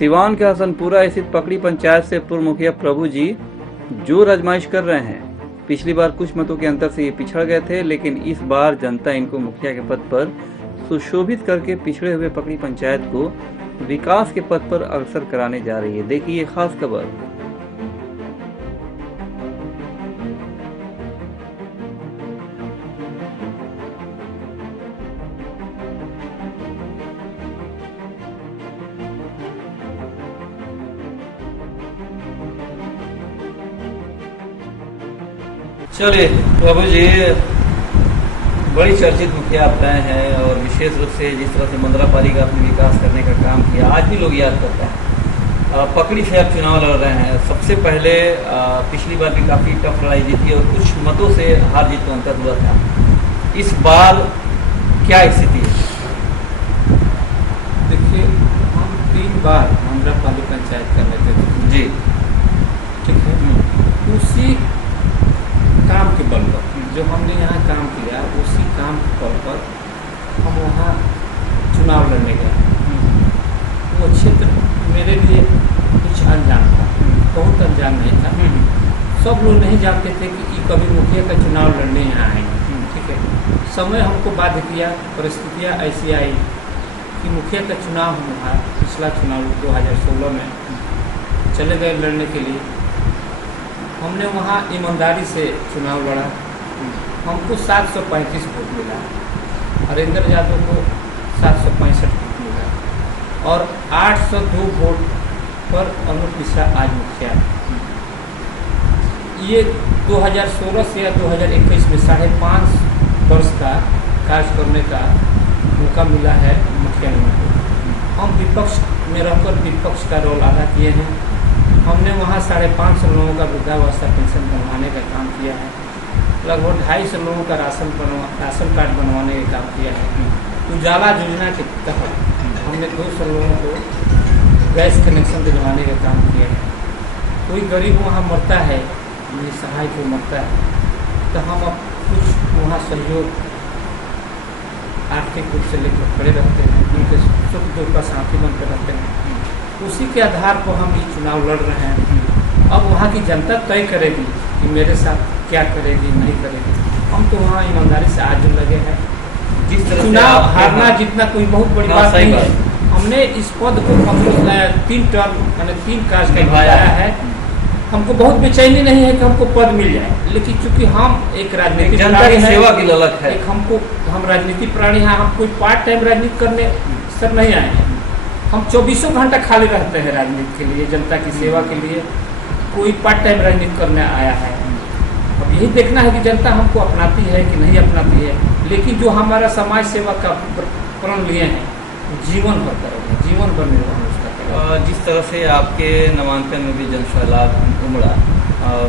सिवान के हसनपुरा स्थित पकड़ी पंचायत से पूर्व मुखिया प्रभु जी जोर आजमाइश कर रहे हैं। पिछली बार कुछ मतों के अंतर से ये पिछड़ गए थे, लेकिन इस बार जनता इनको मुखिया के पद पर सुशोभित करके पिछड़े हुए पकड़ी पंचायत को विकास के पथ पर अग्रसर कराने जा रही है। देखिए ये खास खबर। चलिए प्रभु जी, बड़ी चर्चित मुखिया आप रहे हैं और विशेष रूप से जिस तरह से मंदरापाली का अपने विकास करने का काम किया आज भी लोग याद करते हैं। पकड़ी से आप चुनाव लड़ रहे हैं। सबसे पहले पिछली बार भी काफ़ी टफ लड़ाई जीती और कुछ मतों से हार जीत का अंतर हुआ था। इस बार क्या स्थिति है? देखिए, हम 3 बार मंदरापाली पंचायत कर लेते थे जी, ठीक है। उसी काम के बल पर जो हमने यहाँ काम किया, उसी काम के बल पर हम वहाँ चुनाव लड़ने गए। वो क्षेत्र मेरे लिए कुछ अनजान था, बहुत अनजान नहीं था। सब लोग नहीं जानते थे कि कभी मुखिया का चुनाव लड़ने यहाँ आएंगे, ठीक है। समय हमको बाध्य किया, परिस्थितियाँ ऐसी आई कि मुखिया का चुनाव हम वहाँ पिछला चुनाव 2016 में चले गए लड़ने के लिए। हमने वहाँ ईमानदारी से चुनाव लड़ा। हमको 735 वोट मिला, हरेंद्र यादव को 765 वोट मिला और 802 वोट पर अनूप मिश्रा आज मुखिया। ये 2016 से या 2021 में 5.5 वर्ष का कार्य करने का मौका मिला है मुखिया ने। हम विपक्ष में रहकर विपक्ष का रोल अदा किए हैं। हमने वहाँ 550 लोगों का वृद्धावस्था पेंशन बनवाने का काम किया है। लगभग 250 लोगों का राशन कार्ड बनवाने का काम किया है। उजाला योजना के तहत हमने 200 लोगों को गैस कनेक्शन दिलवाने का काम किया है। कोई गरीब वहाँ मरता है, निसहाय को मरता है, तो हम अब कुछ वहाँ सहयोग आर्थिक रूप से लेकर खड़े रहते हैं, उनके सुख दुख का साथी बनकर रहते हैं। उसी के आधार पर हम ये चुनाव लड़ रहे हैं। अब वहाँ की जनता तय करेगी कि मेरे साथ क्या करेगी, नहीं करेगी। हम तो वहाँ ईमानदारी से आज लगे हैं। जिस तरह चुनाव हारना जीतना कोई बहुत बड़ी बात नहीं है। हमने इस पद को 3 टर्म यानी 3 कार्य निभाया है। हमको बहुत बेचैनी नहीं है कि हमको पद मिल जाए, लेकिन चूंकि हम एक राजनीतिक जनता की सेवा की ललक है। हम राजनीतिक प्राणी हैं। हम कोई पार्ट टाइम राजनीति करने सब नहीं आए हैं। हम 24 घंटा खाली रहते हैं राजनीति के लिए, जनता की सेवा के लिए। कोई पार्ट टाइम राजनीति करने आया है। अब यही देखना है कि जनता हमको अपनाती है कि नहीं अपनाती है। लेकिन जो हमारा समाज सेवा का प्रण लिए हैं, जीवन भर करेंगे, जीवन भर निर्वहन उसका करेंगे। जिस तरह से आपके नामांकन में भी जनसैलाब उमड़ा,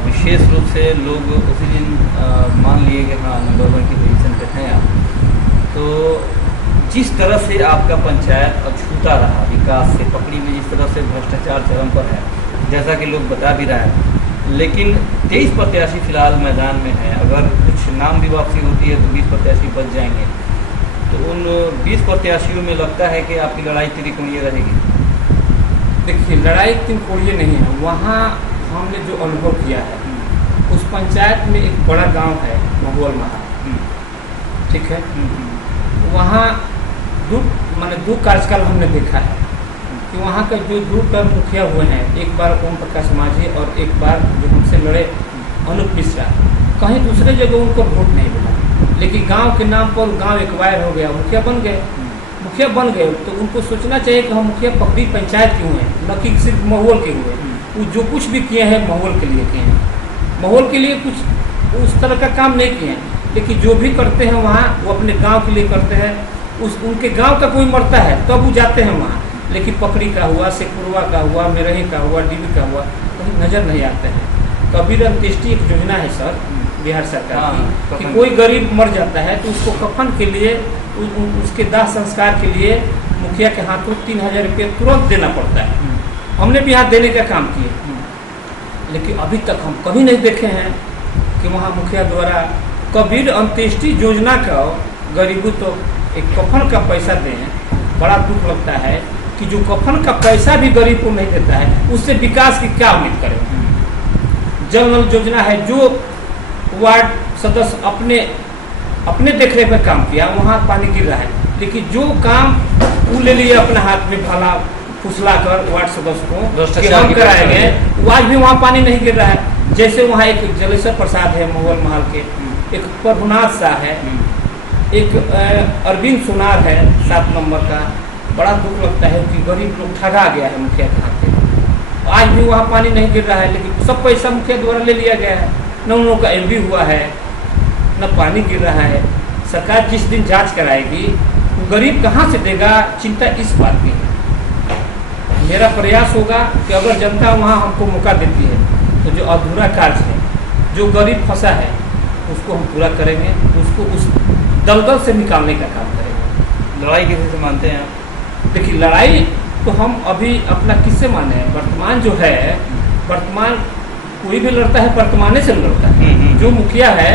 विशेष रूप से लोग उसी दिन मान लिए कि हाँ नंबर 1 की पोजीशन पे हैं आप। तो जिस तरह से आपका पंचायत अछूता रहा विकास से, पकड़ी में जिस तरह से भ्रष्टाचार चरम पर है, जैसा कि लोग बता भी रहे हैं, लेकिन 23 प्रत्याशी फिलहाल मैदान में हैं। अगर कुछ नाम भी वापसी होती है तो 20 प्रत्याशी बच जाएंगे। तो उन 20 प्रत्याशियों में लगता है कि आपकी लड़ाई त्रिकोणीय रहेगी। देखिए, लड़ाई त्रिकोणीय नहीं है। वहाँ हमने जो अनुभव किया है, उस पंचायत में एक बड़ा गाँव है महुअल महा, ठीक है। वहाँ दो कार्यकाल हमने देखा है कि वहाँ का जो 2 टर्म मुखिया हुए हैं, एक बार ओम प्रकाश माझी और एक बार जो हमसे लड़े अनूप मिश्रा, कहीं दूसरे जगह उनको वोट नहीं मिला। लेकिन गांव के नाम पर गांव एक्वायर हो गया, मुखिया बन गए। तो उनको सोचना चाहिए कि हम मुखिया पकड़ी पंचायत के हुए हैं, न कि सिर्फ महुअल के हुए। वो जो कुछ भी किए हैं महुअल के लिए किए हैं। महुअल के लिए कुछ उस तरह का काम नहीं किए हैं, लेकिन जो भी करते हैं वहाँ वो अपने गाँव के लिए करते हैं। उनके गाँव का कोई मरता है तब वो जाते हैं वहाँ, लेकिन पकड़ी का हुआ, शेखपुरवा का हुआ, मेरही का हुआ, डीबी का हुआ, कहीं नज़र नहीं आते हैं। कबीर अंत्येष्टि एक योजना है सर बिहार सरकार की, कि कोई गरीब मर जाता है तो उसको कफन के लिए, उसके दाह संस्कार के लिए मुखिया के हाथों 3000 रुपये तुरंत देना पड़ता है। हमने भी यहाँ देने का काम किया, लेकिन अभी तक हम कभी नहीं देखे हैं कि वहाँ मुखिया द्वारा कबीर अंत्येष्टि योजना का गरीबों तो एक कफन का पैसा दें। बड़ा दुख लगता है कि जो कफन का पैसा भी गरीब को नहीं देता है, उससे विकास की क्या उम्मीद करें। जल नल योजना है, जो वार्ड सदस्य अपने देखरेख में काम किया, वहाँ पानी गिर रहा है, लेकिन जो काम वो ले लिए अपने हाथ में भाला फुसला कर वार्ड सदस्य को कि हम कराएंगे, वो आज भी वहाँ पानी नहीं गिर रहा है। जैसे वहाँ एक जलेश्वर प्रसाद है महुअल महल के, एक प्रभुनाथ शाह है, एक अरविंद सुनार है 7 नंबर का। बड़ा दुख लगता है कि गरीब लोग ठगा गया है मुखिया के हाथ में, आज भी वहाँ पानी नहीं गिर रहा है, लेकिन सब पैसा मुखिया द्वारा ले लिया गया है। न उन लोगों का एमबी हुआ है, न पानी गिर रहा है। सरकार जिस दिन जांच कराएगी, वो गरीब कहाँ से देगा, चिंता इस बात की है। मेरा प्रयास होगा कि अगर जनता वहाँ हमको मौका देती है, तो जो अधूरा कार्य है, जो गरीब फंसा है, उसको हम पूरा करेंगे, उसको उस दलदल से निकालने का काम करेंगे। लड़ाई किसी से मानते हैं आप? देखिए, लड़ाई तो हम अभी अपना किससे माने हैं। वर्तमान जो है, वर्तमान कोई भी लड़ता है वर्तमाने से लड़ता है। जो मुखिया है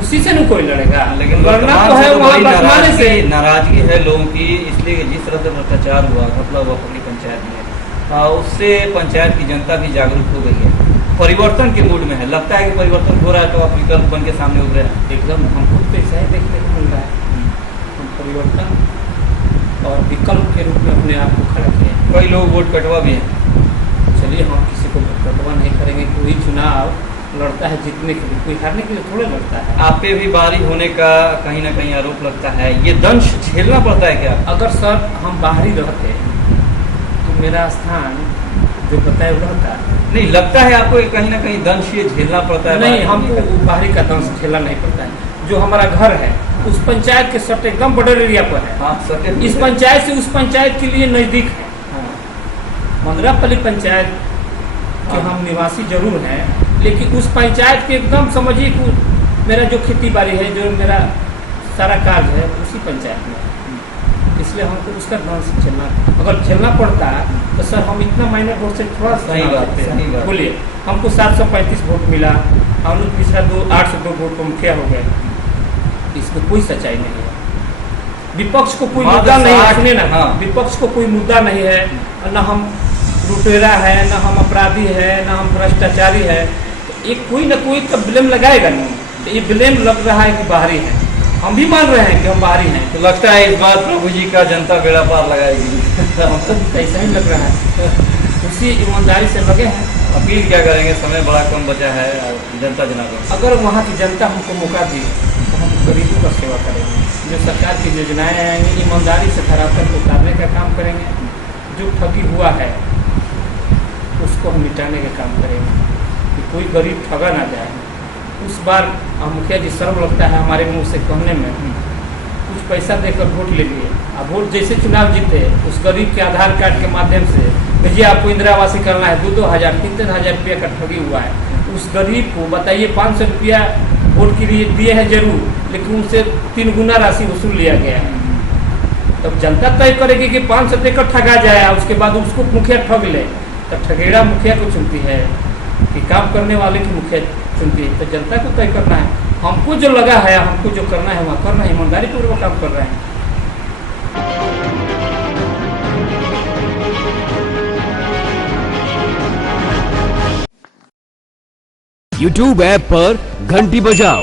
उसी से नहीं कोई लड़ेगा, लेकिन लड़ना तो है वहाँ वर्तमाने से। नाराजगी है लोगों की, इसलिए कि जिस तरह से भ्रष्टाचार हुआ, घपला हुआ पकड़ी पंचायत में, उससे पंचायत की जनता भी जागरूक हो गई है, परिवर्तन के मूड में है। लगता है कि परिवर्तन हो रहा है, तो आप विकल्प बन के सामने उभरे हैं। एकदम हमको तो ऐसा ही देखने को मिल रहा है। हम परिवर्तन और विकल्प के रूप में अपने आप को खड़ा किए हैं। कई लोग वोट कटवा भी हैं। चलिए, हम किसी को कटवा नहीं करेंगे। कोई चुनाव लड़ता है जीतने के लिए, कोई हारने के लिए थोड़े लड़ता है। आप पे भी बाहरी होने का कहीं ना कहीं आरोप लगता है, ये दंश झेलना पड़ता है क्या? अगर सर हम बाहरी रहते तो मेरा स्थान जो बताए वो रहता। नहीं, लगता है आपको कि कहीं ना कहीं दंश ये झेलना पड़ता है? नहीं, हमको बाहरी का दंश झेलना नहीं पड़ता है। जो हमारा घर है उस पंचायत के सट एकदम बॉर्डर एरिया पर है। हाँ, इस पंचायत से उस पंचायत के लिए नजदीक है। मंदरापल्ली पंचायत के हम निवासी जरूर हैं, लेकिन उस पंचायत के एकदम समझिए कि मेरा जो खेती बाड़ी है, जो मेरा सारा कार्य है, उसी पंचायत में है। इसलिए हमको उसका दंश झेलना, अगर झेलना पड़ता तो सर हम इतना माइनर वोट से थोड़ा सही बात है। बोलिए, हमको 735 वोट मिला, हम लोग पिछला 802 वोट पर मुखिया हो गए। इसमें कोई सच्चाई नहीं है। विपक्ष को कोई मुद्दा नहीं है, सुनिए ना, विपक्ष को कोई मुद्दा नहीं है, न हम लुटेरा है, न हम अपराधी है, न हम भ्रष्टाचारी है। तो एक कोई ना कोई तो ब्लेम लगाएगा नहीं। तो ये ब्लेम लग रहा है कि बाहरी है, हम भी मान रहे हैं कि हम बाहरी हैं। तो लगता है इस बार प्रभु जी का जनता बेड़ा पार लगाएगी। हमको भी ऐसा ही लग रहा है, उसी ईमानदारी से लगे हैं। अपील क्या करेंगे, समय बड़ा कम बचा है, जनता जनार्दन? अगर वहाँ की जनता हमको मौका दी तो हम गरीबों का सेवा करेंगे। जो सरकार की योजनाएं आएंगी, ईमानदारी से धरातल को उतारने का काम करेंगे। जो ठगी हुआ है उसको हम मिटाने का काम करेंगे, कि कोई गरीब ठगा ना जाए। उस बार मुखिया जी शर्म लगता है हमारे मुंह से कहने में, कुछ पैसा देकर वोट ले लिए। अब वोट जैसे चुनाव जीते, उस गरीब के आधार कार्ड के माध्यम से भैया आपको इंदिरा आवासी करना है, 2-2 हज़ार 3-3 हज़ार रुपया का ठगी हुआ है। उस गरीब को बताइए 500 रुपया वोट के लिए दिए हैं जरूर, लेकिन उनसे 3 गुना राशि वसूल लिया गया है। तब जनता तय करेगी कि 500 देकर ठगा जाए, उसके बाद उसको मुखिया ठग ले। तब ठगेड़ा मुखिया को चुनती है कि काम करने वाले की मुखिया चुनती है। तो जनता को तय करना है, हमको जो लगा है, हमको जो करना है वहाँ करना है, ईमानदारी पूर्वक काम कर रहे हैं। YouTube ऐप पर घंटी बजाओ